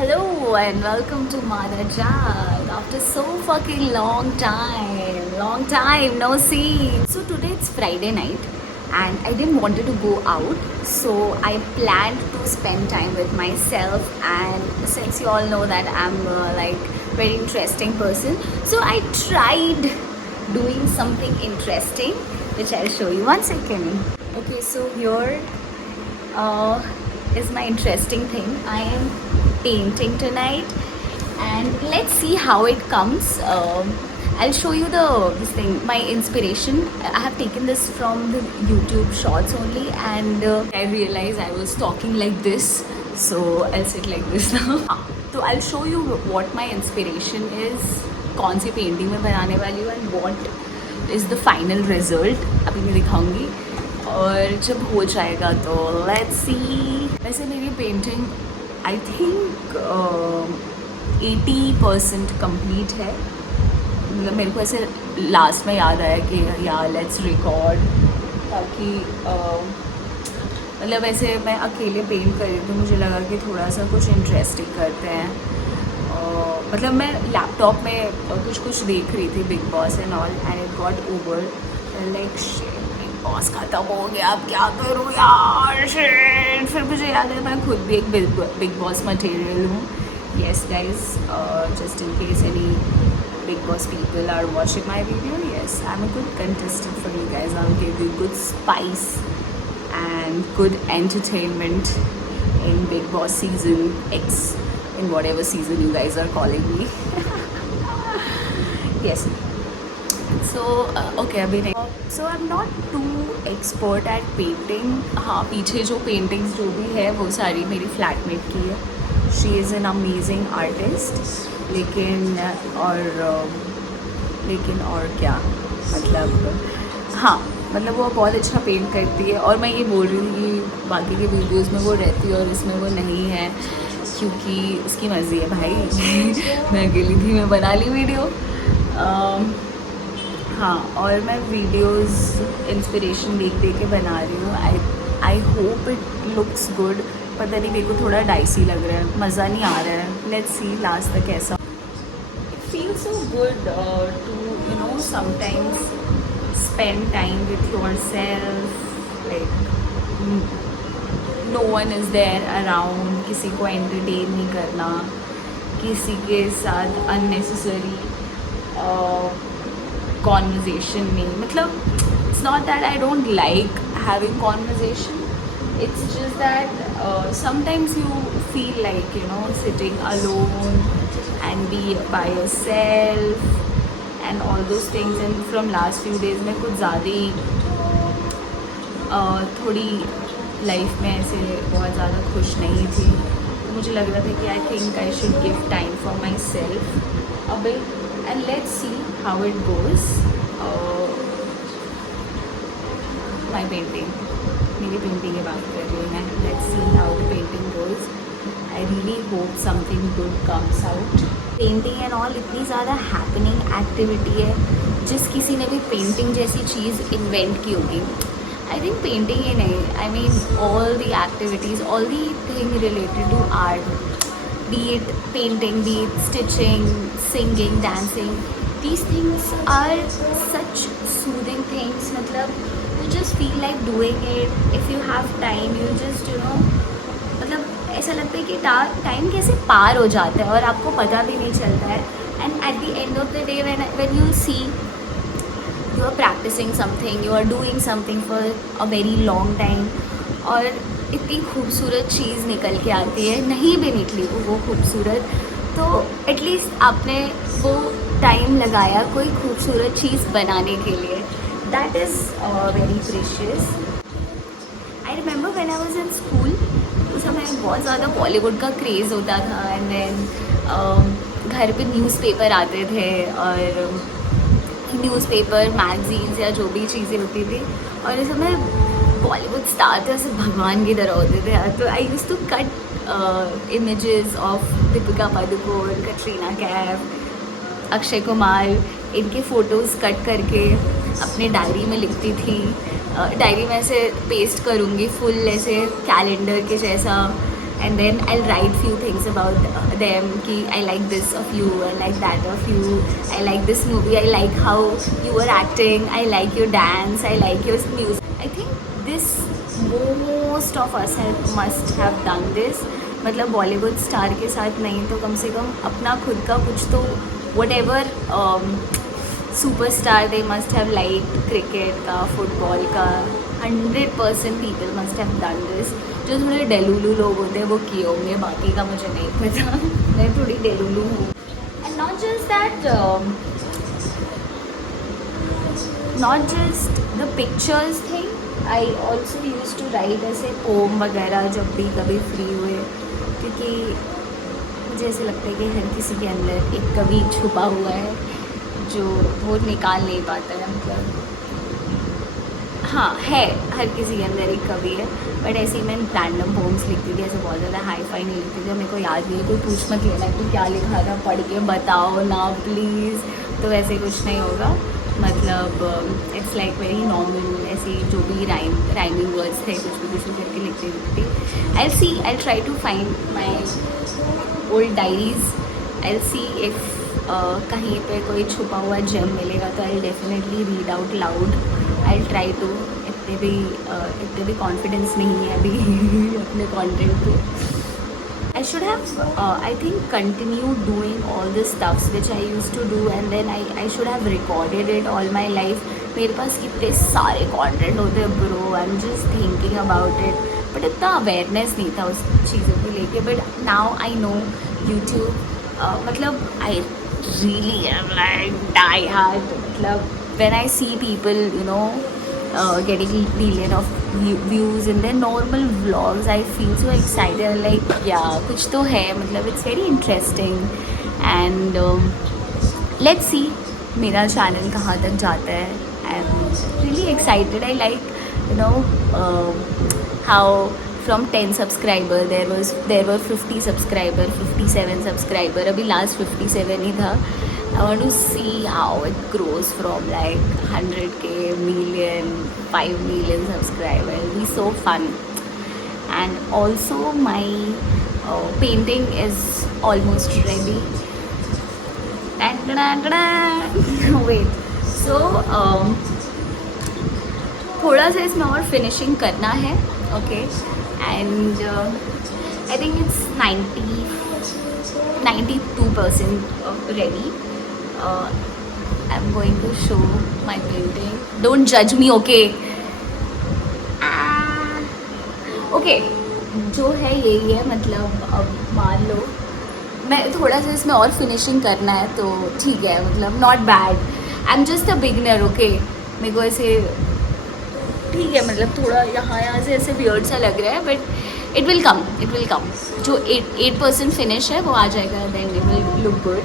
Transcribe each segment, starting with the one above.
Hello and welcome to Mother Jag. After so fucking long time, no see. So today it's Friday night and I didn't wanted to go out. So I planned to spend time with myself, and since you all know that I'm like very interesting person, so I tried doing something interesting, which I'll show you. One second. Okay, so here is my interesting thing. I am painting tonight, and let's see how it comes. I'll show you this thing, my inspiration. I have taken this from the YouTube shorts only, and I realized I was talking like this, so I'll sit like this now. So I'll show you what my inspiration is, कौन सी painting में बनाने वाली हूँ, and what is the final result. अभी मैं दिखाऊंगी और जब हो जाएगा तो लेट्स सी. वैसे मेरी पेंटिंग आई थिंक 80% कंप्लीट है. मतलब मेरे को ऐसे लास्ट में याद आया कि यार लेट्स रिकॉर्ड, ताकि मतलब ऐसे मैं अकेले पेंट कर रही थी, मुझे लगा कि थोड़ा सा कुछ इंटरेस्टिंग करते हैं. मतलब मैं लैपटॉप में कुछ देख रही थी, big boss and all, and it got over like shit, big boss ख़त्म हो गया, अब क्या करूँ यार, शिट. फिर मुझे याद है मैं खुद भी एक बिग बॉस मटेरियल हूँ. Yes guys, just in case any Big Boss people are watching my video, yes, I'm a good contestant for you guys. I'll give you good spice and good entertainment in Big Boss season X, in whatever season you guys are calling me. Yes. So okay, अभी नहीं. So I'm not too expert at painting. हाँ, पीछे जो paintings जो भी है वो सारी मेरी flatmate की है. She is an amazing artist. लेकिन और क्या मतलब, हाँ मतलब वो बहुत अच्छा पेंट करती है. और मैं ये बोल रही हूँ कि बाकी के वीडियोस में वो रहती है और इसमें वो नहीं है, क्योंकि उसकी मर्ज़ी है भाई. मैं अकेली थी, मैं बना ली वीडियो. हाँ, और मैं वीडियोस इंस्पिरेशन देख के बना रही हूँ. I hope it looks good. पता नहीं, मेरे को थोड़ा डाइसी लग रहा है, मज़ा नहीं आ रहा है. लेट्स सी लास्ट तक कैसा. It feels so good to you know sometimes spend time with yourself. Like no one is there around, किसी को एंटरटेन नहीं करना, किसी के साथ अननेसेसरी कॉन्वर्जेशन नहीं. मतलब it's not that I don't like having conversation. It's just that sometimes you feel like, you know, sitting alone and be by yourself and all those things. And from last few days मैं कुछ ज़्यादा ही थोड़ी life में ऐसे बहुत ज़्यादा खुश नहीं थी. तो मुझे लग रहा था कि I think I should give time for my self a bit, and let's see how it goes. My painting, मेरी पेंटिंग की बात कर रही हूँ मैं. Let's see how the painting goes. I really hope something good comes out. Painting and all इतनी ज़्यादा happening activity है. जिस किसी ने भी पेंटिंग जैसी चीज़ इन्वेंट की होगी, आई थिंक पेंटिंग ही नहीं, I mean all the activities, all the thing related to art, be it painting, be it stitching, singing, dancing, these things are such soothing things. मतलब you just feel like doing it if you have time. You just, you know, मतलब ऐसा लगता है कि time कैसे पार हो जाता है और आपको पता भी नहीं चलता है. And at the end of the day when you see you are practicing something, you are doing something for a very long time, और इतनी खूबसूरत चीज़ निकल के आती है, नहीं भी निकली वो खूबसूरत, तो एटलीस्ट आपने वो टाइम लगाया कोई खूबसूरत चीज़ बनाने के लिए. That is very precious. I remember when I was in school, उस समय बहुत ज़्यादा बॉलीवुड का क्रेज़ होता था. एंड देन घर पे न्यूज़पेपर आते थे, और न्यूज़पेपर, मैगजीन्स या जो भी चीज़ें होती थी, और इस समय बॉलीवुड स्टार थे, ऐसे भगवान की तरह होते थे. तो I used to cut images of Deepika Padukone, Katrina Kaif, Akshay Kumar, इनके फ़ोटोज़ कट करके अपने डायरी में लिखती थी. डायरी में ऐसे पेस्ट करूँगी फुल ऐसे कैलेंडर के जैसा, and then I'll write few things about them ki I like this of you, I like that of you, I like this movie, I like how you were acting, I like your dance, I like your music. I think this most of us must have done this. मतलब Bollywood star के साथ नहीं तो कम से कम अपना खुद का कुछ तो whatever superstar they must have like cricket का, फुटबॉल का, 100% people must have done this. जो थोड़े डेलुलू लोग होते हैं वो किए होंगे, बाकी का मुझे नहीं पता. मैं थोड़ी डेलुलू हूँ. And not just the pictures thing, I also use to write ऐसे पोम वगैरह जब भी कभी फ्री हुए, क्योंकि मुझे ऐसे लगता है कि हर किसी के अंदर एक कवि छुपा हुआ है जो वो निकाल नहीं पाता है. मतलब हाँ है, हर किसी के अंदर एक कवि है, बट ऐसे ही मैं रैंडम पोम्स लिखती थी, ऐसे बहुत ज़्यादा हाई फाई नहीं लिखती थी. मेरे को याद नहीं है, कोई पूछ मत लेना कि क्या लिखा था, पढ़ के बताओ ना प्लीज़. तो वैसे कुछ नहीं होगा. मतलब इट्स लाइक वेरी नॉर्मल, ऐसे जो भी राइमिंग वर्ड्स थे कुछ भी करके लिखती थी. I try to find my old diaries. I see if कहीं पे कोई छुपा हुआ जेम मिलेगा तो I definitely read out loud. I try to. इतने भी कॉन्फिडेंस नहीं है अभी अपने कंटेंट पे. I should have, I think, continued doing all the stuffs which I used to do, and then I should have recorded it all my life. मेरे पास कितने सारे कंटेंट होते हैं bro. I am just thinking about it, but इतना awareness नहीं था उस चीज़ों को लेके. But now I know YouTube. मतलब आई really am like die hard. मतलब when I see people, you know, getting million of views in their normal vlogs, I feel so excited. Like yeah, कुछ तो है. मतलब it's very interesting and let's see मेरा channel कहाँ तक जाता है. I'm really excited. I like, you know, how from 10 subscriber there were 50 subscriber, 57 subscriber. अभी last 57 ही था. I want to see how it grows from like 100k, million, 5 million subscriber. It'll be so fun. And also my painting is almost ready. Wait, so थोड़ा सा इसमें और finishing करना है. Okay, and I think it's 92% ready. I'm going to show my painting. Don't judge me, okay? Okay, जो है यही है. मतलब अब मान लो मैं थोड़ा सा इसमें और फिनिशिंग करना है तो ठीक है. मतलब not bad. I am just a beginner. Okay, मेरे को ऐसे ठीक है. मतलब थोड़ा यहाँ से ऐसे वियर्ड सा लग रहा है, बट इट विल कम. जो 8% फिनिश है वो आ जाएगा, then it will look good.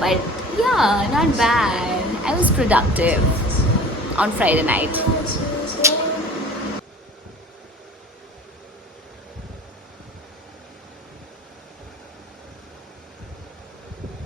But yeah, not bad. I was productive on Friday night.